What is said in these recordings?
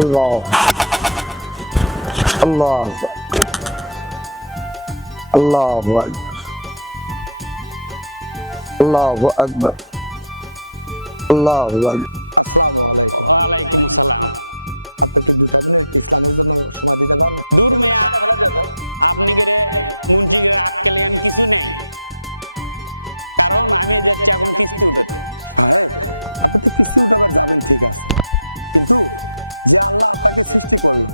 আল্লাহ আল্লাহ আল্লাহু আকবার আল্লাহু আকবার আল্লাহু আকবার। আসসালামু আলাইকুম। ওয়ালাইকুম আসসালাম। আপনি কি 2 মিনিট ইসলামের জন্য সময় দিতে পারবেন? দূর মিয়া, আপনি গেলে মুন্সিগের আক্কেল জ্ঞান কিছু নেই, কারণ আমি যাচ্ছি এখন কিস্তি উঠাতে। সাহেব, আপনি তো কিস্তি উঠাবার যাবেন ঠিক আছে, কিন্তু যে আল্লাহ আপনাকে সৃষ্টি করলো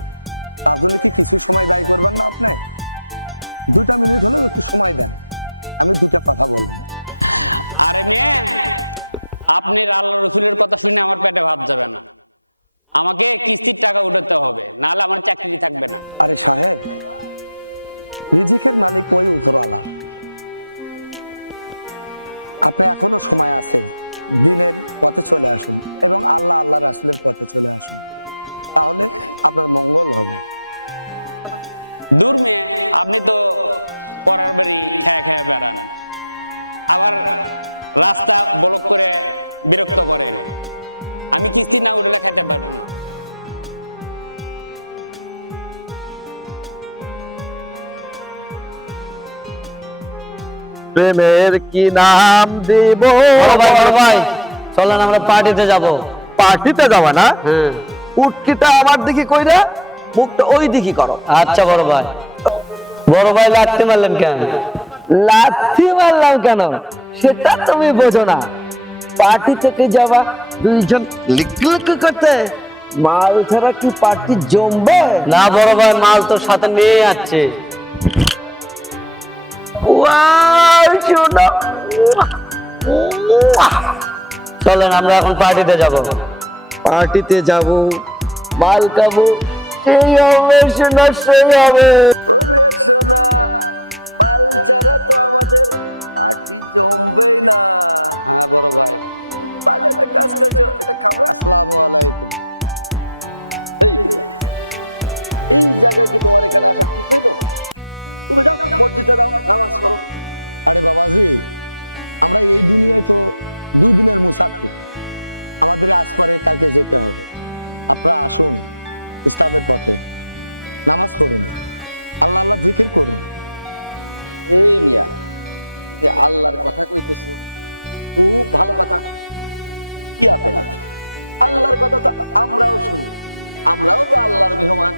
তার জন্য কি কিছু সময় ব্যয় করবেন না? আপনি 2 মিনিট হলেও একটু সময় দেন, আমি 2টা কথা বলবো। আরে মেয়ে, আপনি আল্লাহ রসুলের কথা শুনে আমার পেটে ভাত যাবে না, আমাকে কিস্তির টাকা উঠাতে হবে, নাহলে আমার চাকরি থাকবে না। আরে সাহেব, রিজিকের মালিক ওই উপরওয়ালা। আপনি এখনো সময় আছে, দিনের পথে চলে আসুন এবং আল্লাহ আল্লাহ রাসূলের পথে চলে আসুন, তাহলে আপনার মঙ্গল হবে। দূর মেয়ে, আপনি তো পরার বাড়ি খেয়ে খেয়ে বেড়ান, আবার রাস্তা ব্লক করে বিরক্ত করেন। আমি কিস্তি না উঠলে খেতে পারবো না। প্রেমের কি নাম দিব? ভাই চলেন আমরা পার্টিতে যাব। পার্টিতে যাবা না? হ্যাঁ উটকিটা আমার দিকে কইরা, মুখটা ওই দিকে করো। আচ্ছা বড় ভাই। বড় ভাই লাথি মারলেন কেন? লাথি মারলাম কেন সেটা তুমি বোঝো না। পার্টি থেকে যাবা দুইজন লিক লিক করতে, মাল ছাড়া কি পার্টি জমবে? না বড় ভাই, মাল তো সাথে নিয়ে যাচ্ছে। ওয়াও শোনো, চলেন আমরা এখন পার্টিতে যাব। পার্টিতে যাব, মাল খাবো, সেই হবে শোনা, সেই হবে। ওরে শোনা, মাল ছাড়া তো আমাদের পার্টি জমবেই না। হ্যাঁ বড় ভাই। ভালো একটা কাজ করছো, এটা খাবো। আসসালামু আলাইকুম। এই জায়গায় কি তোমার এখানে আসা ঠিক হইলো? তুমি যাও মসজিদে, যাও নামাজ পড়ো। আরে বাবাজি, আমরা এই দুনিয়ায় তো 2 দিনের মুসাফির, আমাদের আজ পরে কালকে যেতে হবে। আপনারা আসুন ইসলামের পথে, নামাজ পড়ুন, আল্লাহ আল্লাহ জিকির করুন। এই মিয়া, যে আল্লাহর কথা কইতেছো, খুব ভালো কথা। কি আপে আল্লাহর কথা তো আমরাও শুনি, আমরাও তো আল্লাহর মেহমান।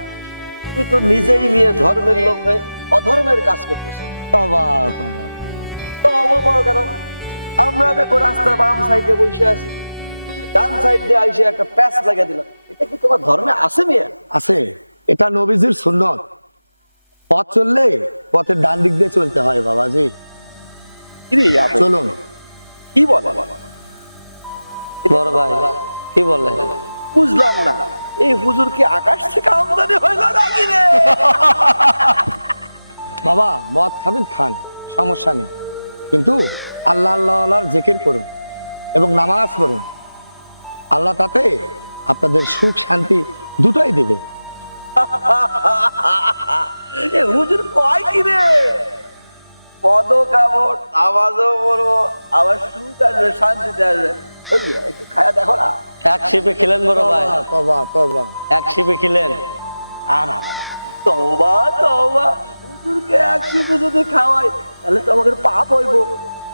তুমি তো নিজেই মেয়ে ধর্মের লোক হয়ে অধর্মের কাজ করতেছো। তওবা তওবা। তো অবপরো কেন? আমরা দেখো রাস্তার বাম সাইডে বসে আছি, তুমি ডান সাইড দিয়ে আইসে একটা প্যাচ লাগিয়ে দিলাম। এটা কি তোমার ধর্মে আছে মিয়া? আছে, এটা নবীজির সুন্নত। পথ চললে পথের ডান দিক দিয়ে চলতে হয় বাবাজি। কি রে আপে? চলুন। কি বলে? বড় ভাই কি বলে? বুঝলাম না, এই হুজুর কি আকাশ থেকে আমদানি হইল নাকি রে? বাবা, মদ খাবেন খান, সমস্যা নেই, কিন্তু আল্লাহ আল্লাহ আল্লাহর জিকির করুন এবং নামাজ পড়ুন। আল্লাহ তাতে আপনাদের সুখ শান্তি দুটোই দিবে। এ হুজুর কয় কি রে? পদ খাবো, নামাজও পড়বো, আবার সুখ আসবে, শান্তিতে আসবে। ওই যে, একটু খায়া দেখো না। এক শিপে খেলেন বড় ভাই, তওবা তওবা তওবা। এক শিপে খেলেন। তওবা তওবা, হুজুরকে একসাথে যদি খাওয়াই তাহলে তো আমাদের পাপ হইব।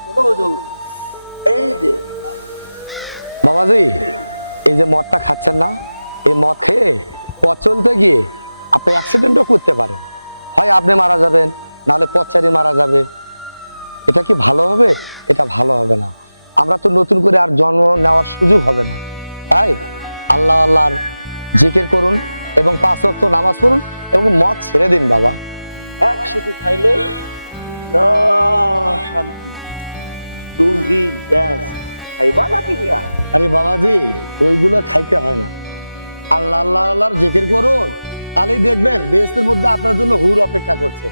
শোনো হুজুর, এই যে বাবাজি, এই যে মদটা খাচ্ছেন না, এই মদ খেয়ে পথ চলতে গিয়ে আপনি অ্যাক্সিডেন্টও করতে পারেন। হয় আপনি মারা যাবেন, নাহলে পথচারী মারা যাবে। এটা কি ভালো হবে? এটা ভালো হবে না। আমরা তো নতুন করে আর জন্ম নেওয়ার সুযোগ হবে না। তাই আল্লাহ আল্লাহর জিকির করুন এবং 5 ওয়াক্ত নামাজ পড়ুন এবং মদ ছেড়ে দিন বাবা। একসাথে খাইলে না শান্তি, লুঙ্গি ড্যান্স খাইবা নাকি মিয়া? আরে বাবাজি, ওইগুলো খাইতে হয় না। আল্লাহ আল্লাহ আল্লাহর জিকির করুন, তাহলেই দেখবেন বেহেশতের মধ্যে আপনার জন্য হুর অপেক্ষা করছে।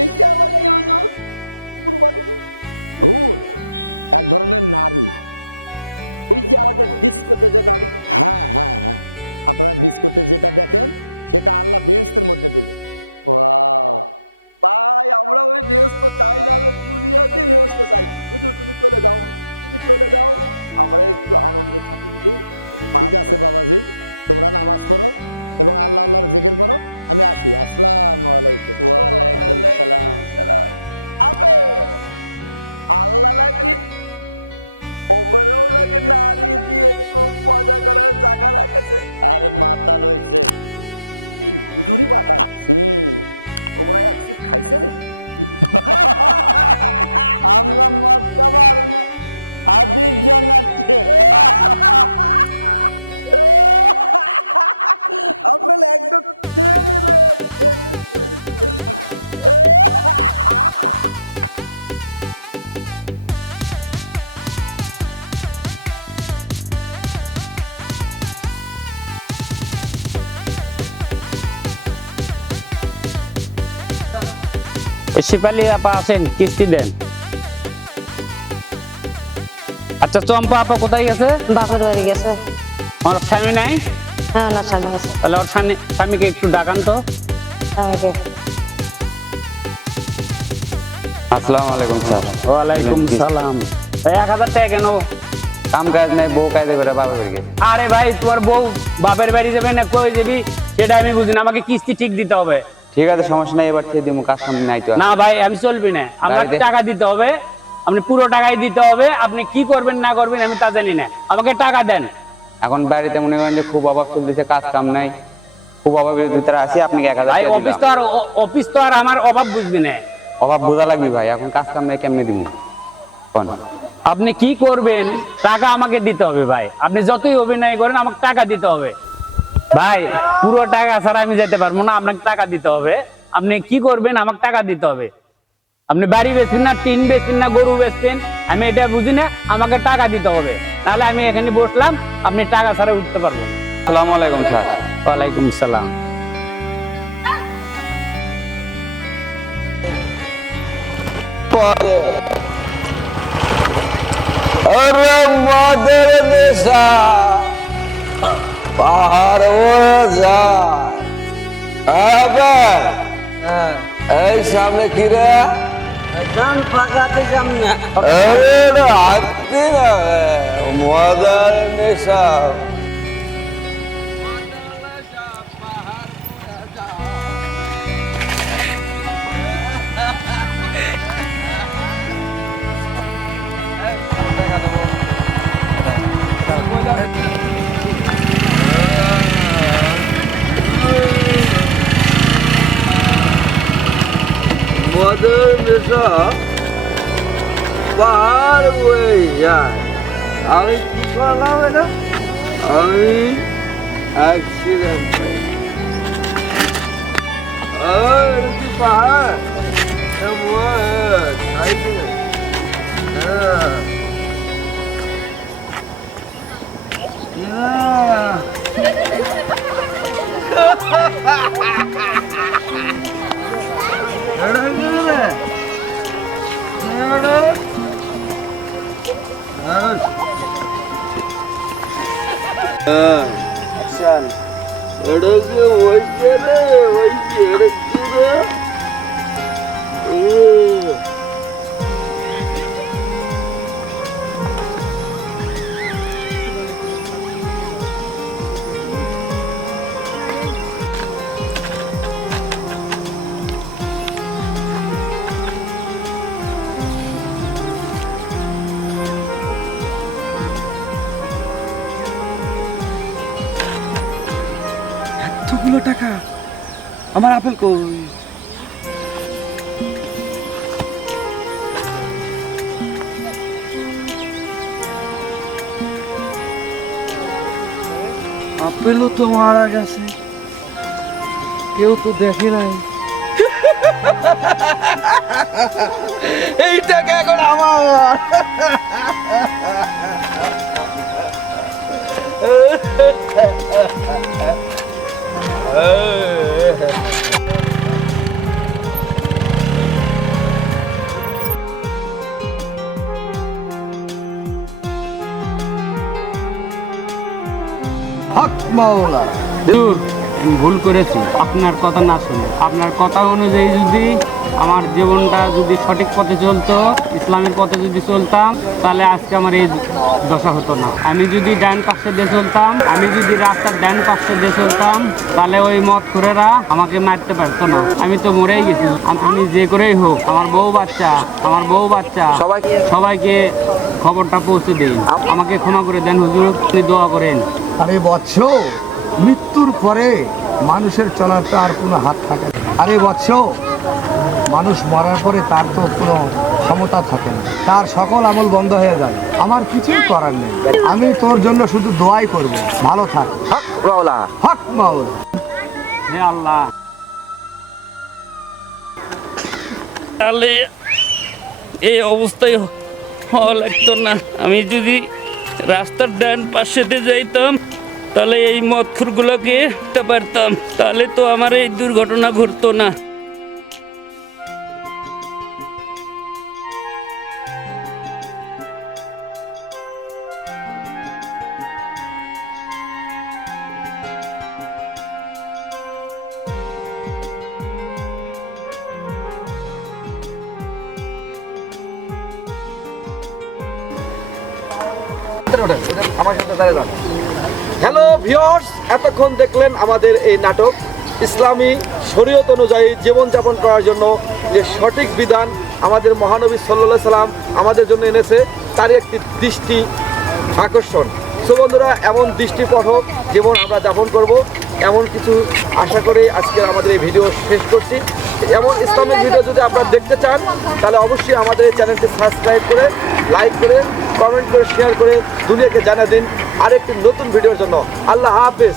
এইটা আবার কি হুজুর? হুজুর মানে কি? হুর এক ধরনের নারী। ওই যে আমাদের ডিস্কোতে যে নারী। হ্যাঁ হ্যাঁ হ্যাঁ, আপনারা ডিস্কোতে যেটা দেখেন সেটা আল্লাহ বেহেশতের মধ্যে দিবে। ওয়াও, ভাই আমরা ওই ব্যস্ত চাই না, আমি দুনিয়াতে ব্যস্ত চাই। হুজুর তুমি চলে যাও, তুমি চলে যাও, আমরা একটু আনন্দে থাকি হুজুর। তুমি মাফ ঠিক আছে করো। বাবাজি, তোমরা নামাজ পড়ো এবং আল্লাহ আল্লাহর জিকির করো। আমি আসি, আসসালামু আলাইকুম। ওয়ালাইকুম সালাম। আবে আল্লাহ নাকি ওপরেও নাকি নারী দিয়ে খুব মজা করার জায়গা রাখেছে। আর মাতাল হয়েছে। এই হুজুরি মাথা ও মনে হয় এক সিপ খাইছে রে। আমরা মদ খাবার না, হাদিস জানাচ্ছে। আপেল একদম খেয়ে নেবে, খেয়ে নেবে। শিপালি আপা আসেন, কিস্তি দেন। আচ্ছা চম্পা আপা কোথায় গেছে? বাপের বাড়ি গেছে। আমার স্বামী নাই? হ্যাঁ ওনার স্বামী গেছে। তাহলে ওর স্বামীকে একটু ডাকান তো। স্বামীকে আসসালামু আলাইকুম স্যার। ওয়ালাইকুম সালাম। 1000 টাকা কেন? কাম কাজ নাই, বউ কাজে করে বাবার বাড়ি গেছে। আরে ভাই তোমার বউ বাপের বাড়ি যাবে না কই যাবি সেটা আমি বুঝি না, আমাকে কিস্তি ঠিক দিতে হবে। ঠিক আছে, সমস্যা নাই, এবার থেকে দিমু, কাজ সামনে নাই তো আর। না ভাই আমি চলবি না, আমাকে বাড়িতে- টাকা দিতে হবে, আপনি পুরো টাকাই দিতে হবে। আপনি কি করবেন না করবেন আমি তা জানি না, আমাকে টাকা দেন। এখন বাড়িতে মনে করেন যে খুব অভাব চলতেছে, কাজ কাম নাই, খুব অভাবের ভিতরে আছি, আপনাকে 1000 ভাই টাকা অফিস দিলাম। তো আর অফিস তো আর আমার অভাব বুঝবি না। অভাব বোঝা লাগবে ভাই, এখন কাজ কাম নাই, কেমনে দিমু কোন? আপনি কি করবেন টাকা আমাকে দিতে হবে ভাই, আপনি যতই অভিনয় করেন আমাকে টাকা দিতে হবে ভাই। পুরো টাকা ছাড়া আমি যেতে পারবো না, আপনাকে টাকা দিতে হবে। আপনি কি করবেন আমাকে টাকা দিতে হবে। আপনি বাড়ি বেচবেন না, টিন বেচবেন না, গরু বেচবেন, আমি এটা বুঝি না, আমাকে টাকা দিতে হবে। তাহলে আমি এখানে বসলাম, আপনি টাকা ছাড়া উঠতে পারবো। আসসালামু আলাইকুম স্যার। ওয়ালাইকুম সালাম। আরে মদের নেশা পাহাড় হয়ে যায়। আবার এই সামনে কি রে? আরে হাতি না মদের নেশা। মদের নেশা পাহাড় হয়ে যায়। আমি কি করলাম এটা? আমি পাহাড় আমার আপেল কই? আপেলও তো মারা গেছে, কেউ তো দেখে নাই। এই টাকা এখন আমার। দূর, ভুল করেছো, আপনার কথা না শুনে আপনার কথা অনুযায়ী যদি আমার জীবনটা যদি সঠিক পথে চলতো, ইসলামের পথে যদি চলতাম তাহলে আজকে আমার এই দশা হতো না। আমি যদি ডান পাশে দিয়ে চলতাম, আমি যদি রাস্তার ডান পাশে দিয়ে চলতাম, তাহলে ওই মদখোরেরা আমাকে মারতে পারতো না। আমি তো মরেই গেছি। আমি যে করেই হোক আমার বউ বাচ্চা সবাইকে খবরটা পৌঁছে দিই। আমাকে ক্ষমা করে দেন হুজুর, আপনি দোয়া করেন। আরে বৎস, মৃত্যুর পরে মানুষের চলার তো আর কোনো হাত থাকে না। আরে বৎস, মানুষ মরার পরে তার তো কোনো ক্ষমতা থাকে না, তার সকল আমল বন্ধ হয়ে যায়। আমার কিছুই করার নেই, আমি তোর জন্য শুধু দোয়াই করব, ভালো থাক। হক মাওলা। হে আল্লাহ, তাহলে এই অবস্থায় হওয়া লাগতো না। আমি যদি রাস্তার ডান পাশে দিয়ে যাইতাম তাহলে এই মদখোরগুলোকে দেখতে পারতাম, তাহলে তো আমার এই দুর্ঘটনা ঘটতো না। হ্যালো ভিউয়ার্স, এতক্ষণ দেখলেন আমাদের এই নাটক। ইসলামী শরীয়ত অনুযায়ী জীবনযাপন করার জন্য যে সঠিক বিধান আমাদের মহানবী সাল্লাল্লাহু আলাইহি সাল্লাম আমাদের জন্য এনেছে, তারই একটি দৃষ্টি আকর্ষণ। তো বন্ধুরা, এমন দৃষ্টিপটক জীবন আমরা যাপন করব, এমন কিছু আশা করে আজকের আমাদের এই ভিডিও শেষ করছি। এমন ইসলামিক ভিডিও যদি আপনারা দেখতে চান তাহলে অবশ্যই আমাদের এই চ্যানেলটি সাবস্ক্রাইব করে, লাইক করে, কমেন্ট করে, শেয়ার করে দুনিয়াকে জানিয়ে দিন আরেকটি নতুন ভিডিওর জন্য। আল্লাহ হাফেজ।